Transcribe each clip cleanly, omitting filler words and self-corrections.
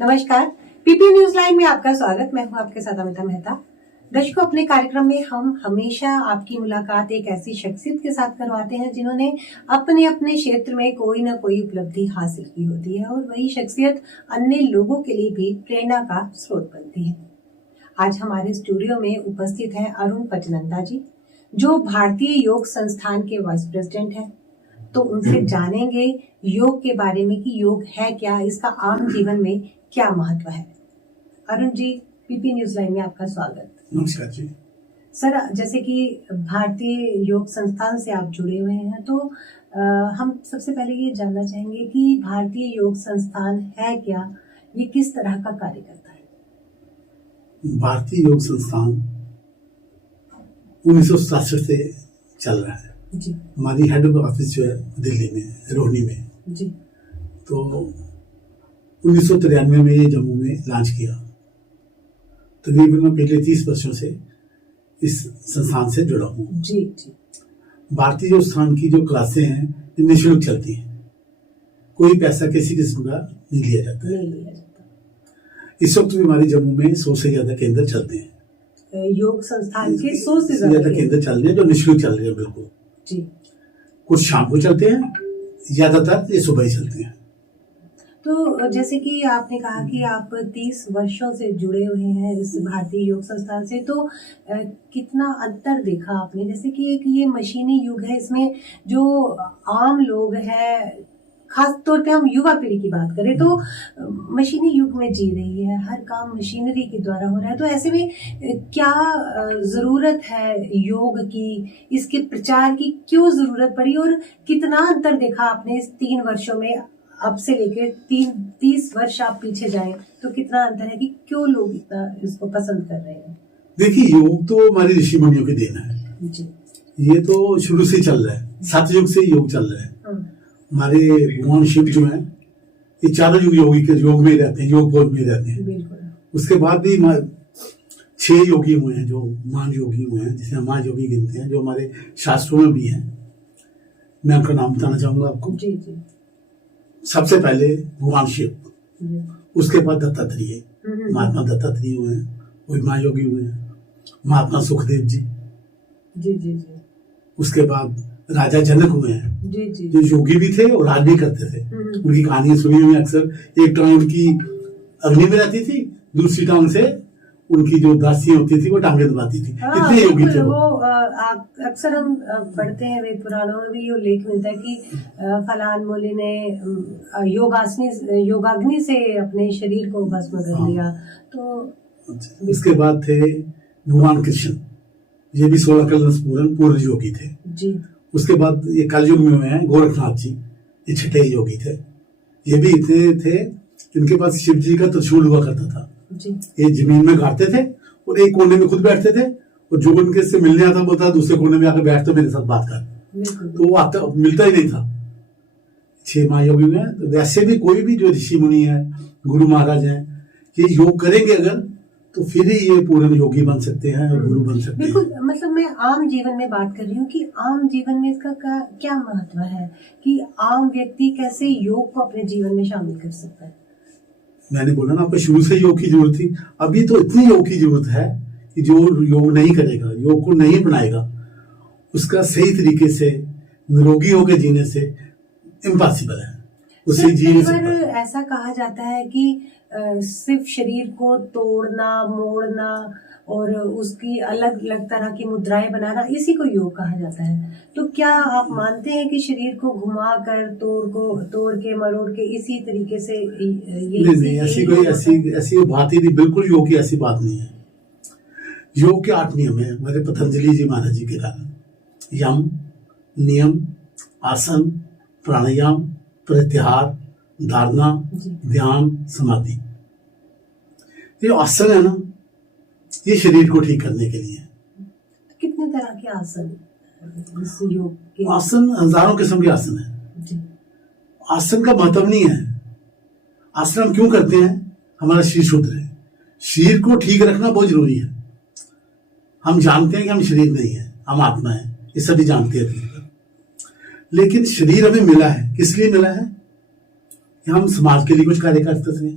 नमस्कार, PP news line में आपका स्वागत। मैं हूं आपके साथ अमिता मेहता। दर्शकों, अपने कार्यक्रम में हम हमेशा आपकी मुलाकात एक ऐसी शख्सियत के साथ करवाते हैं जिन्होंने अपने अपने क्षेत्र में कोई ना कोई उपलब्धि हासिल की होती है और वही शख्सियत अन्य लोगों के लिए भी प्रेरणा का स्रोत बनती है। आज हमारे स्टूडियो में उपस्थित हैं अरुण पचनंदा जी, जो भारतीय योग संस्थान के वाइस प्रेसिडेंट हैं। तो उनसे जानेंगे योग के बारे में कि योग है क्या, इसका आम जीवन में क्या महत्व है। Arun ji, PP news line में आपका स्वागत। नमस्कार जी। सर, जैसे कि भारतीय योग संस्थान से आप जुड़े हुए हैं, तो हम सबसे पहले ये जानना चाहेंगे कि भारतीय योग संस्थान है क्या, ये किस तरह का कार्य करता है। भारतीय योग संस्थान 1967 से चल रहा है जी। हमारी हेड ऑफिस जो है दिल्ली में, रोहिणी में जी। तो 1993 में ये जम्मू में लॉन्च किया। तकरीबन मैं पिछले 30 वर्षों से इस संस्थान से जुड़ा हूँ। जी जी। भारतीय योग संस्थान की जो क्लासें हैं ये निःशुल्क चलती हैं, कोई पैसा किसी किस्म का नहीं लिया जाता है। इस वक्त भी हमारी जम्मू में 100 से ज्यादा केंद्र चलते हैं। योग संस्थान के 100 से ज्यादा केंद्र चल रहे हैं जो निःशुल्क चल रहे हैं। बिल्कुल जी। कुछ शाम को चलते हैं, ज्यादातर ये सुबह ही चलते हैं। तो जैसे कि आपने कहा कि आप 30 वर्षों से जुड़े हुए हैं इस भारतीय योग संस्थान से, तो कितना अंतर देखा आपने। जैसे कि एक ये मशीनी युग है, इसमें जो आम लोग हैं, खास तौर पे हम युवा पीढ़ी की बात करें तो मशीनी युग में जी रही है, हर काम मशीनरी के द्वारा हो रहा है। तो ऐसे में क्या जरूरत है योग की, इसके प्रचार की क्यों जरूरत पड़ी और कितना अंतर देखा आपने इस 3 वर्षों में। अब से लेके 30 वर्ष आप पीछे जाएं तो कितना अंतर है कि क्यों लोग इतना इसको पसंद कर रहे हैं। देखिए, योग तो हमारी ऋषि मुनियों की देन है जी। ये तो शुरू से चल रहा है, सतयुग से योग चल रहा है। हमारे भगवान शिव जो है ये चारों युग योगी के योग में रहते हैं, योग बोध में रहते हैं। उसके बाद भी 6 योगी हुए हैं जो मान योगी हुए हैं, जिसे हम मान योगी गिनते हैं, जो हमारे शास्त्रों में भी हैं। मैं उनका नाम बताना चाहूंगा आपको। जी जी। सबसे पहले भगवान शिव, उसके बाद दत्तात्रेय, महात्मा दत्तात्रेय हुए हैं, वो महायोगी हुए हैं। महात्मा सुखदेव जी जी जी जी। उसके बाद राजा जनक हुए हैं जी जी। जो योगी भी थे और राज भी करते थे। उनकी कहानियां सुनी हुई अक्सर। एक टांग उनकी अग्नि में रहती थी, दूसरी टांग से उनकी जो दासियां होती थी वो टांगे दबाती थी। इतने योगी थे वो। अक्सर हम पढ़ते हैं वेद पुराणों में भी ये उल्लेख मिलता है कि फलान मुनि ने योगाग्नि से अपने शरीर को भस्म कर लिया। तो इसके बाद थे भगवान कृष्ण, ये भी 16 कलश पूर्ण योगी थे जी। उसके बाद ये कलयुग में हुए हैं गोरखनाथ जी, ये 6ठे योगी थे। ये भी इतने थे, इनके पास शिव जी का त्रिशूल हुआ करता था जी। ये जमीन में गाड़ते थे और एक कोने में खुद बैठते थे और जो उनके से मिलने आता वो था दूसरे कोने में आकर बैठते मेरे साथ बात कर। तो वो आता मिलता ही नहीं था। 6 महायोगी में तो वैसे भी कोई भी जो ऋषि मुनि है, गुरु महाराज हैं, ये योग करेंगे अगर तो फिर ही ये पूर्ण योगी बन सकते हैं और गुरु बन सकते हैं। बिल्कुल, मतलब मैं आम जीवन में बात कर रही हूँ कि आम जीवन में इसका क्या महत्व है कि आम व्यक्ति कैसे योग को अपने जीवन में शामिल कर सकता है। मैंने बोला ना आपको, शुरू से योग की जरूरत थी, अभी तो इतनी योग की जरूरत है कि जो योग नहीं करेगा, योग को नहीं बनाएगा, उसका सही तरीके से निरोगी होकर जीने से इम्पॉसिबल है। उसे जीने से ऐसा कहा जाता है कि सिर्फ शरीर को तोड़ना, मोड़ना और उसकी अलग अलग तरह की मुद्राएं बनाना, इसी को योग कहा जाता है। तो क्या आप मानते हैं कि शरीर को घुमा कर तोड़ के मरोड़ के इसी तरीके से नहीं, ऐसी बात ही नहीं। बिल्कुल योग की ऐसी बात नहीं है। योग के 8 नियम है हमारे पतंजलि जी महाराज जी के कारण। यम, नियम, आसन, प्राणायाम, प्रत्याहार, धारणा, ध्यान, समाधि। ये आसन है ना, ये शरीर को ठीक करने के लिए। कितने तरह के आसन योग के? आसन हजारों किस्म के आसन है। आसन का महत्व नहीं है। आसन हम क्यों करते हैं? हमारा शरीर शुद्ध है। शरीर को ठीक रखना बहुत जरूरी है। हम जानते हैं कि हम शरीर नहीं है, हम आत्मा है, ये सभी जानते हैं। लेकिन शरीर हमें मिला है, किस लिए मिला है? कि हम समाज के लिए कुछ कार्य कर सकें,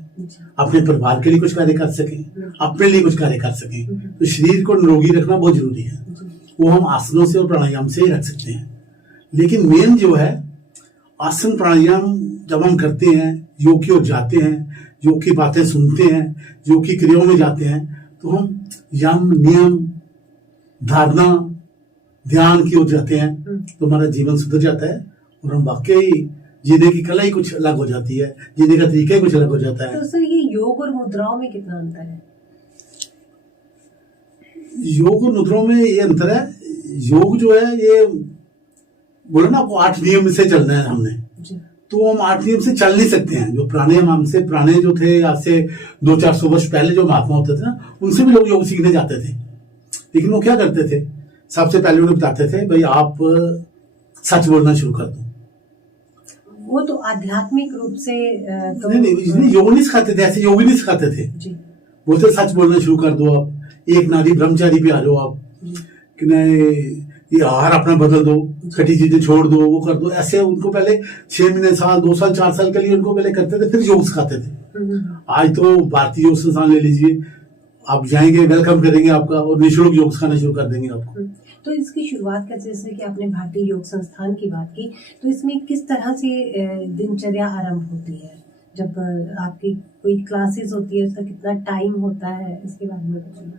अपने परिवार के लिए कुछ कार्य कर सकें, अपने लिए कुछ कार्य कर सकें। तो शरीर को निरोगी रखना बहुत जरूरी है। वो हम आसनों से और प्राणायाम से ही रख सकते हैं। लेकिन मेन जो है आसन प्राणायाम जब हम करते हैं, योग की ओर जाते हैं, योग की बातें सुनते हैं, योग की क्रियाओं में जाते हैं, तो हम यम, नियम, धारणा, ध्यान की ओर जाते हैं, तो हमारा जीवन सुधर जाता है और हम वाकई जीने की कला ही कुछ अलग हो जाती है, जीने का तरीका ही कुछ अलग हो जाता है। तो सर ये योग और मुद्राओं में कितना अंतर है? योग और मुद्राओं में ये अंतर है, योग जो है ये बोला ना आपको 8 नियम से चलना है हमने, तो हम 8 नियम से चल नहीं सकते हैं। जो पुराने जो थे आज से 200-400 वर्ष पहले जो महात्मा होते थे ना, उनसे भी लोग योग सीखने जाते थे। लेकिन वो क्या करते थे, सबसे पहले उन्हें बताते थे भाई आप सच बोलना शुरू कर दो। वो तो आध्यात्मिक रूप से तो नहीं, योग नहीं सिखाते थे, ऐसे योग नहीं सिखाते थे। बोलते सच बोलना शुरू कर दो, आप एक नारी ब्रह्मचारी पे आ जाओ, आप कि नहीं ये आहार अपना बदल दो, खटी चीजें छोड़ दो, वो कर दो। ऐसे उनको पहले 6 महीने, साल, 2 साल, 4 साल के लिए उनको पहले करते थे, फिर योग सिखाते थे। आज तो भारतीय योग संस्थान ले लीजिए, आप जाएंगे वेलकम करेंगे आपका और निःशुल्क योग सिखाना शुरू कर देंगे आपको। तो इसकी शुरुआत कैसे, जैसे कि आपने भारतीय योग संस्थान की बात की, तो इसमें किस तरह से दिनचर्या आरंभ होती है? जब आपकी कोई क्लासेस होती है, उसका कितना टाइम होता है, इसके बारे में बताइए।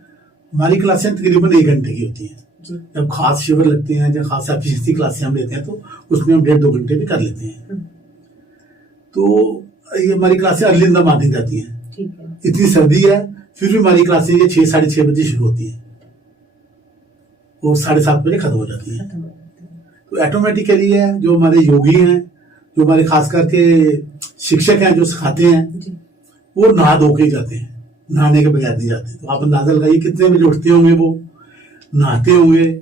हमारी क्लासें तकरीबन 1 घंटे की होती हैं। जब खास शिविर लगते हैं, जब खास एफिशिएंसी क्लासें हम लेते हैं, तो उसमें हम 1.5-2 घंटे भी कर लेते हैं। तो ये हमारी क्लासें अर्ली इन द मॉर्निंग जाती हैं। ठीक है। इतनी सर्दी है फिर भी हमारी क्लासें ये 6-6:30 बजे शुरू होती है और 7:30 बजे खत्म हो जाती है। तो ऑटोमेटिकली है, जो हमारे योगी हैं, जो हमारे खास करके शिक्षक हैं जो सिखाते हैं, वो नहा धो के जाते हैं, नहाने के बगैर नहीं जाते। तो आप अंदाजा लगाइए कितने बजे उठते होंगे, वो नहाते होंगे,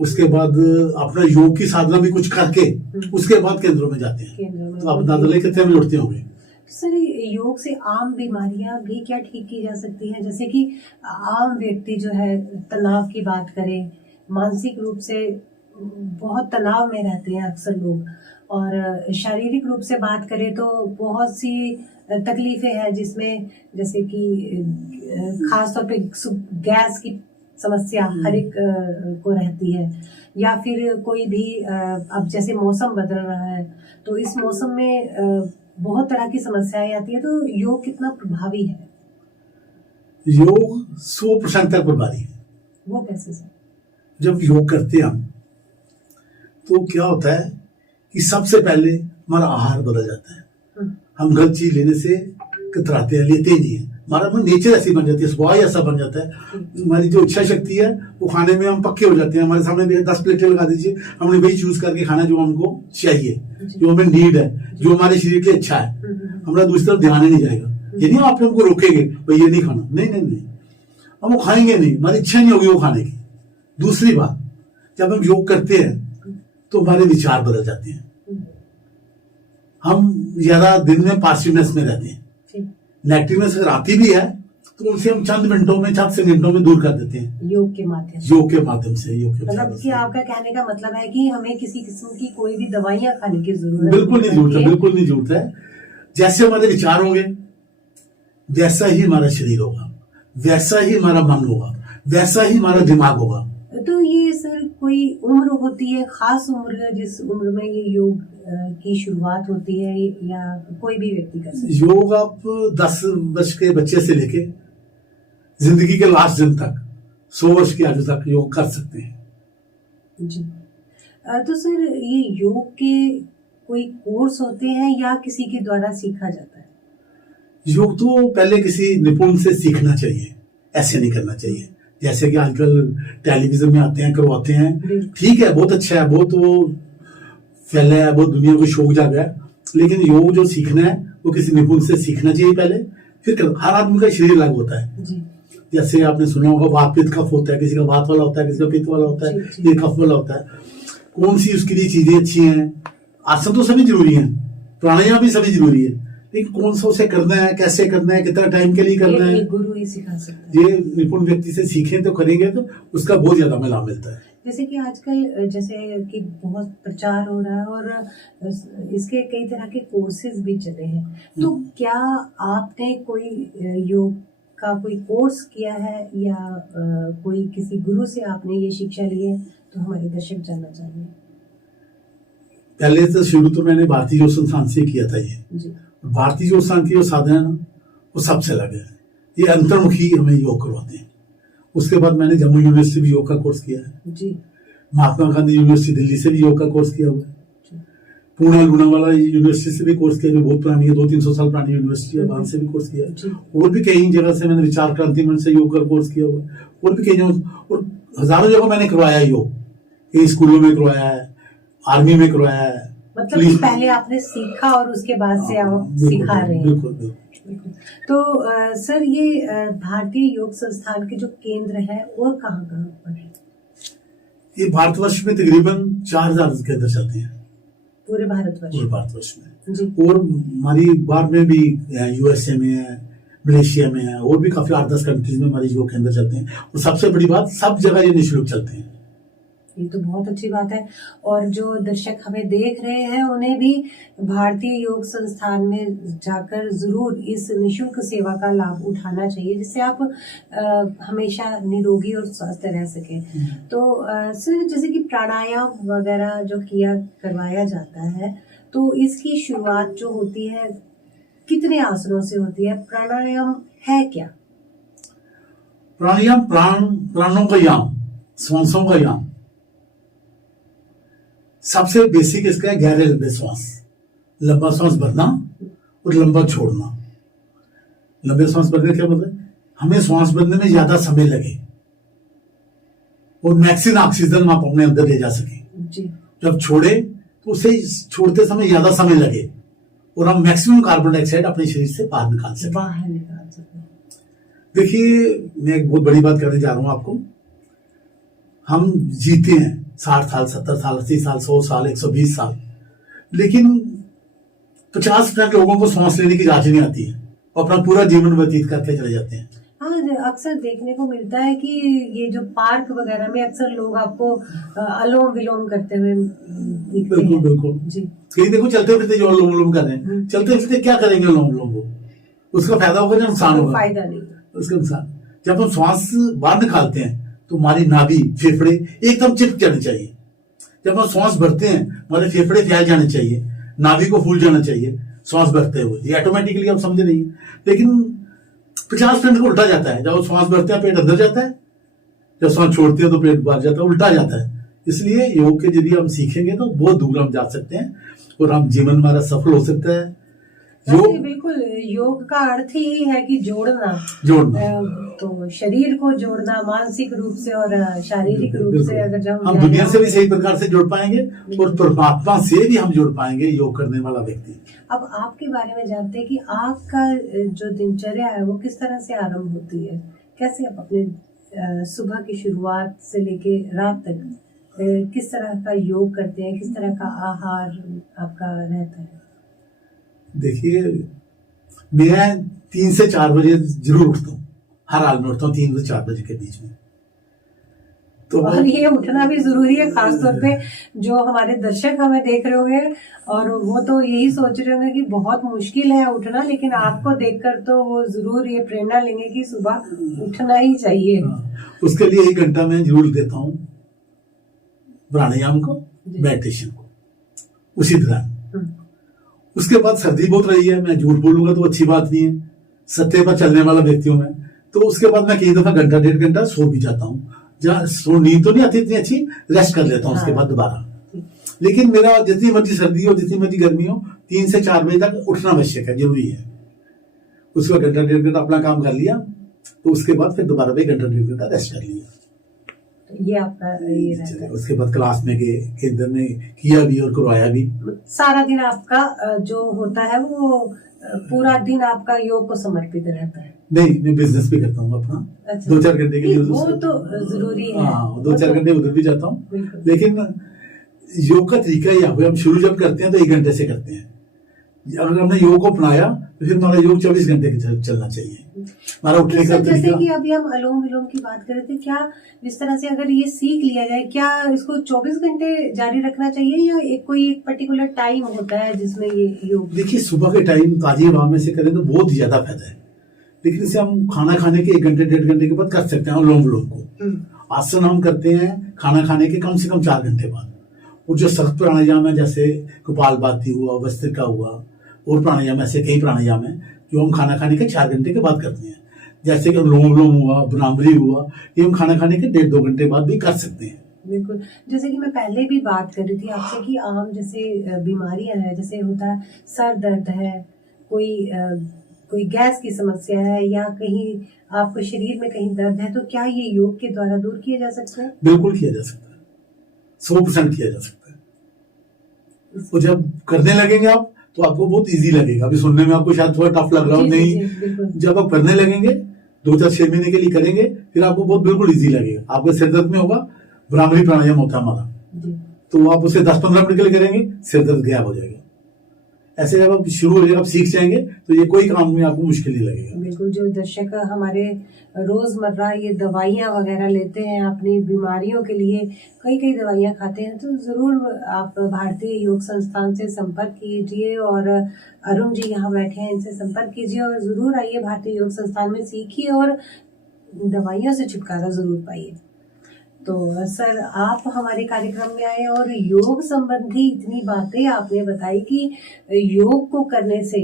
उसके बाद अपना योग की साधना भी कुछ करके उसके बाद केंद्रों में जाते हैं। तो आप अंदाजा लगाइए कितने बजे उठते होंगे। सर योग से आम बीमारियां भी क्या ठीक की जा सकती हैं? जैसे कि आम व्यक्ति जो है तनाव की बात करें, मानसिक रूप से बहुत तनाव में रहते हैं अक्सर लोग, और शारीरिक रूप से बात करें तो बहुत सी तकलीफें हैं, जिसमें जैसे कि खासतौर पे गैस की समस्या हर एक को रहती है, या फिर कोई भी अब जैसे मौसम बदल रहा है तो इस मौसम में बहुत तरह की समस्याएं आती है। तो योग कितना प्रभावी है? योग 100% तक प्रभावी है। वो कैसे सर? जब योग करते हैं हम, तो क्या होता है कि सबसे पहले हमारा आहार बदल जाता है। हम गलत चीज लेने से कतराते हैं, लेते ही नहीं है। हमारा मन नेचर ऐसी बन जाती है, स्वभाव ऐसा बन जाता है। हमारी जो इच्छा शक्ति है वो खाने में हम पक्के हो जाते हैं। हमारे सामने भी 10 प्लेटें लगा दीजिए, हमने वही चूज करके खाना जो हमको चाहिए, जो हमें नीड है, जो हमारे शरीर के लिए अच्छा है। हमारा दूसरी तरफ ध्यान ही नहीं जाएगा। ये नहीं आप हमको रोकेंगे भाई ये नहीं खाना, नहीं नहीं नहीं, हम वो खाएंगे नहीं, हमारी इच्छा नहीं होगी वो खाने की। दूसरी बात, जब हम योग करते हैं तो हमारे विचार बदल जाते हैं। हम ज्यादा दिन में पॉजिटिवनेस में रहते हैं। नेगेटिवनेस अगर आती भी है तो उनसे हम चंद मिनटों में, चंद सेकंडों में दूर कर देते हैं योग के माध्यम से। योग के माध्यम से, योग के मतलब कि आपका कहने का मतलब है कि हमें किसी किस्म की कोई भी दवाइयां खाने की जरूरत बिल्कुल नहीं जरूरत है, बिल्कुल नहीं जरूरत है। जैसे हमारे विचार होंगे वैसा ही हमारा शरीर होगा, वैसा ही हमारा मन होगा, वैसा ही हमारा दिमाग होगा। तो ये सर कोई उम्र होती है, खास उम्र, जिस उम्र में ये योग की शुरुआत होती है, या कोई भी व्यक्ति कर सकता है? योग आप 10 वर्ष के बच्चे से लेके जिंदगी के लास्ट दिन तक, 100 वर्ष की आयु तक योग कर सकते हैं जी। तो सर ये योग के कोई कोर्स होते हैं या किसी के द्वारा सीखा जाता है? योग तो पहले किसी निपुण से सीखना चाहिए, ऐसे नहीं करना चाहिए जैसे कि आजकल टेलीविजन में आते हैं, करवाते हैं। ठीक है, बहुत अच्छा है, बहुत वो फैला है, बहुत दुनिया को शौक जागा है। लेकिन योग जो सीखना है वो किसी निपुण से सीखना चाहिए पहले, फिर हर आदमी का शरीर अलग होता है जी। जैसे आपने सुना होगा वात पित्त कफ होता है, किसी का वात वाला होता है, किसी का पित्त वाला होता है, ये कफ वाला होता है। कौन सी उसके लिए चीजें अच्छी हैं? आसन तो सभी जरूरी है, प्राणायाम भी सभी जरूरी है, लेकिन कौन सा उसे करना है, कैसे करना है, कितना टाइम के लिए करना है, गुरु ही सिखा सकता है। ये निपुण व्यक्ति से सीखें तो करेंगे तो उसका बहुत ज्यादा हमें लाभ मिलता है। जैसे कि आजकल जैसे कि बहुत प्रचार हो रहा है और इसके कई तरह के कोर्सेज भी चले हैं, तो क्या आपने कोई योग का कोई कोर्स किया है या कोई किसी गुरु से आपने ये शिक्षा ली है, तो हमारे दर्शक जानना चाहिए। पहले तो शुरू तो मैंने भारतीय योग संस्थान से किया था ये जी। भारतीय योग संस्थान की जो साधना है ना वो सबसे अलग है, ये अंतर्मुखी हमें योग करवाते हैं। उसके बाद मैंने जम्मू यूनिवर्सिटी भी योग का कोर्स किया है जी। महात्मा गांधी यूनिवर्सिटी दिल्ली से भी योग का कोर्स किया हुआ है, पूना लूनावाला यूनिवर्सिटी से भी कोर्स किया जो बहुत पुरानी है, 200-300 साल पुरानी यूनिवर्सिटी है, वहां से भी कोर्स किया है। और भी कई जगह से मैंने विचार क्रांति मंच से योग का कोर्स किया हुआ है, और भी कई जगह और हजारों जगह मैंने करवाया योग, कई स्कूलों में करवाया है, आर्मी में करवाया है। मतलब कि पहले आपने सीखा और उसके बाद से आप सिखा रहे हैं। बिल्कुल। तो सर ये भारतीय योग संस्थान के जो केंद्र है और कहाँ पर है? ये भारतवर्ष में तकरीबन 4000 केंद्र चलते हैं पूरे भारतवर्ष में जी। और हमारी बाहर में भी यूएसए में है, मलेशिया में है, और भी काफी 8-10 कंट्रीज में हमारे योग केंद्र चलते हैं। और सबसे बड़ी बात, सब जगह ये निःशुल्क चलते हैं। ये तो बहुत अच्छी बात है। और जो दर्शक हमें देख रहे हैं उन्हें भी भारतीय योग संस्थान में जाकर जरूर इस निःशुल्क सेवा का लाभ उठाना चाहिए, जिससे आप हमेशा निरोगी और स्वस्थ रह सके। तो सर जैसे कि प्राणायाम वगैरह जो करवाया जाता है, तो इसकी शुरुआत जो होती है कितने आसनों से होती है? प्राणायाम है क्या? प्राणायाम प्राणों का याम, श्वासों का याम। सबसे बेसिक इसका है गहरे लंबे श्वास, लंबा श्वास भरना और लंबा छोड़ना। लंबे श्वास भरने क्या मतलब है? हमें श्वास भरने में ज्यादा समय लगे और मैक्सिमम ऑक्सीजन आप अपने अंदर ले जा सके जी। जब छोड़े तो उसे छोड़ते समय ज्यादा समय लगे और हम मैक्सिमम कार्बन डाइऑक्साइड अपने शरीर से बाहर निकाल सके। देखिए, मैं एक बहुत बड़ी बात करने जा रहा हूं आपको। हम जीते हैं 60 साल, 70 साल, 80 साल, 100 साल, 120 साल, लेकिन 50% लोगों को सांस लेने की जांच नहीं आती है और अपना पूरा जीवन व्यतीत करके चले जाते हैं। हाँ, अक्सर देखने को मिलता है कि ये जो पार्क वगैरह में अक्सर लोग आपको अलोम विलोम करते हुए दिखते हैं। बिल्कुल जी। कहीं देखो चलते फिरते जो अलोम विलोम कर रहे हैं, चलते फिरते क्या करेंगे अलोम विलोम को? उसका फायदा होगा या नुकसान होगा? फायदा नहीं, उसका नुकसान। जब हम श्वास बाहर निकालते हैं तो हमारी नाभि, फेफड़े एकदम चिपक जाने चाहिए। जब हम श्वास भरते हैं हमारे फेफड़े फैल जाने चाहिए, नाभि को फूल जाना चाहिए श्वास भरते हुए। ये ऑटोमेटिकली आप समझे नहीं, लेकिन 50% को उल्टा जाता है। जब श्वास भरते हैं पेट अंदर जाता है, जब श्वास छोड़ते हैं तो पेट बाहर जाता है, उल्टा जाता है। इसलिए योग के जरिए हम सीखेंगे तो बहुत दूर हम जा सकते हैं और हम जीवन हमारा सफल हो सकता है। बिल्कुल, योग का अर्थ ही है कि जोड़ना। तो शरीर को जोड़ना मानसिक रूप से और शारीरिक रूप से, अगर जब हम दुनिया से भी सही प्रकार से जुड़ पाएंगे और परमात्मा से भी हम जुड़ पाएंगे योग करने वाला व्यक्ति। अब आपके बारे में जानते हैं कि आपका जो दिनचर्या है वो किस तरह से आरंभ होती है, कैसे आप अपने सुबह की शुरुआत से लेके रात तक किस तरह का योग करते हैं, किस तरह का आहार आपका रहता है? देखिए, मैं 3 से 4 बजे जरूर उठता हूँ, हर हाल में उठता हूँ 3 से 4 बजे के बीच में। तो और ये उठना भी जरूरी है, खासतौर पे जो हमारे दर्शक हमें देख रहे होंगे और वो तो यही सोच रहे होंगे कि बहुत मुश्किल है उठना, लेकिन आपको देखकर तो वो जरूर ये प्रेरणा लेंगे कि सुबह उठना ही चाहिए। उसके लिए 1 घंटा मैं जरूर देता हूँ प्राणायाम को, मेडिटेशन को उसी तरह। उसके बाद सर्दी बहुत रही है, मैं झूठ बोलूंगा तो अच्छी बात नहीं है, सत्य पर चलने वाला व्यक्ति हूं मैं। तो उसके बाद मैं कई दफा घंटा 1.5 घंटा सो भी जाता हूँ, जहाँ नींद तो नहीं आती इतनी अच्छी, रेस्ट कर लेता हूँ उसके बाद दोबारा। लेकिन मेरा जितनी मर्जी सर्दी हो जितनी मर्जी गर्मी हो, 3 से 4 बजे तक उठना आवश्यक है, जरूरी है। उसके बाद घंटा 1.5 घंटा अपना काम कर लिया, तो उसके बाद फिर दोबारा भी घंटा 1.5 घंटा रेस्ट कर लिया। ये आपका ये रहता है। उसके बाद क्लास में गए, केंद्र में किया भी और करवाया भी। सारा दिन आपका जो होता है वो पूरा दिन आपका योग को समर्पित रहता है? नहीं, मैं बिजनेस भी करता हूँ अपना। अच्छा। 2-4 घंटे के लिए वो तो जरूरी है। हाँ, 2-4 घंटे उधर भी जाता हूँ। लेकिन योग का तरीका यह है, हम शुरू जब करते हैं तो 1 घंटे से करते हैं। अगर हमने योग को अपनाया तो फिर हमारा योग 24 घंटे की तरफ चलना चाहिए। हमारा उठने का जैसे तरीका, कि अभी हम अनुलोम विलोम की बात कर रहे थे, क्या जिस तरह से अगर ये सीख लिया जाए, क्या इसको 24 घंटे जारी रखना चाहिए या कोई एक पर्टिकुलर टाइम होता है जिसमें ये योग? देखिए सुबह के टाइम ताजी हवा में से करें तो बहुत ज्यादा फायदा है, लेकिन इसे हम खाना खाने के 1 घंटे 1.5 घंटे के बाद कर सकते हैं अनुलोम विलोम को। आसन हम करते हैं खाना खाने के कम से कम 4 घंटे बाद। और जो सख्त प्राणायाम है जैसे कपालभाति हुआ, भस्त्रिका हुआ, और प्राणायाम ऐसे कई प्राणायाम है जो हम खाना खाने के 4 घंटे के बाद करते हैं। जैसे कि अनुलोम विलोम हुआ, भ्रामरी हुआ, ये हम खाना खाने के 1.5-2 घंटे बाद भी कर सकते हैं। बिल्कुल, जैसे कि मैं पहले भी बात कर रही थी आपसे कि आम जैसे बीमारियां हैं, जैसे होता है सर दर्द है, कोई गैस की समस्या है, या कहीं आपको शरीर में कहीं दर्द है, तो क्या ये योग के द्वारा दूर किया जा सकता है? बिल्कुल किया जा सकता है, 100% किया जा सकता है। और जब करने लगेंगे आप तो आपको बहुत इजी लगेगा। अभी सुनने में आपको शायद थोड़ा टफ लग रहा हो, नहीं, जब आप करने लगेंगे 2-4-6 महीने के लिए करेंगे, फिर आपको बहुत बिल्कुल इजी लगेगा। आपके सिर दर्द में होगा, भ्रामरी प्राणायाम होता है हमारा, तो आप उसे 10-15 मिनट के लिए करेंगे, सिर दर्द गायब हो जाएगा। ऐसे जब आप शुरू हो जाएगा, आप सीख जाएंगे, तो ये कोई काम में आपको मुश्किल नहीं लगेगा। बिल्कुल, जो दर्शक हमारे रोजमर्रा ये दवाइयाँ वगैरह लेते हैं अपनी बीमारियों के लिए, कई दवाइयाँ खाते हैं, तो जरूर आप भारतीय योग संस्थान से संपर्क कीजिए, और अरुण जी यहाँ बैठे हैं, इनसे संपर्क कीजिए, और जरूर आइए भारतीय योग संस्थान में, सीखिए और दवाइयों से छुटकारा जरूर पाइए। तो सर, आप हमारे कार्यक्रम में आए और योग संबंधी इतनी बातें आपने बताई कि योग को करने से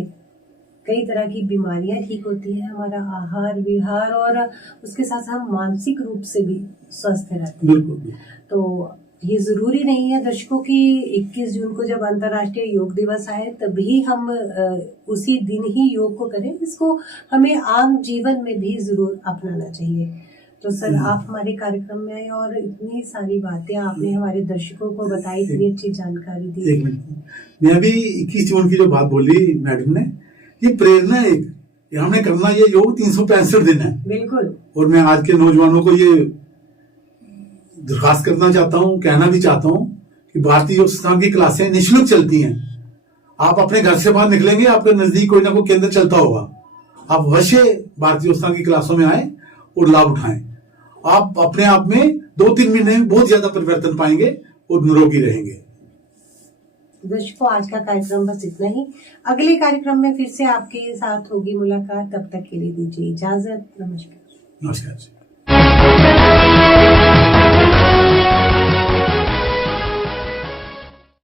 कई तरह की बीमारियां ठीक होती हैं, हमारा आहार विहार, और उसके साथ हम मानसिक रूप से भी स्वस्थ रहते हैं। बिल्कुल। तो ये जरूरी नहीं है दर्शकों कि 21 जून को जब अंतर्राष्ट्रीय योग दिवस आए तभी हम उसी दिन ही योग को करें, इसको हमें आम जीवन में भी जरूर अपनाना चाहिए। तो सर, आप हमारे कार्यक्रम में आए और इतनी सारी बातें आपने हमारे दर्शकों को बताई, इतनी अच्छी जानकारी दी। 1 मिनट, मैं अभी 21 जून की जो बात बोली मैडम ने, ये प्रेरणा है, ये हमने करना, ये योग 365 दिन है। बिल्कुल। और मैं आज के नौजवानों को ये दरखास्त करना चाहता हूँ, कहना भी चाहता हूँ कि भारतीय योग संस्थान की क्लासें निःशुल्क चलती हैं। आप अपने घर से बाहर निकलेंगे, आपके नजदीक कोई ना कोई केंद्र चलता होगा, आप अवश्य भारतीय योग संस्थान की क्लासों में आए और लाभ उठाएं। आप अपने आप में 2-3 महीने में बहुत ज्यादा परिवर्तन पाएंगे और निरोगी रहेंगे। दर्शकों, आज का कार्यक्रम बस इतना ही। अगले कार्यक्रम में फिर से आपके साथ होगी मुलाकात, तब तक के लिए दीजिए इजाजत। नमस्कार। नमस्कार।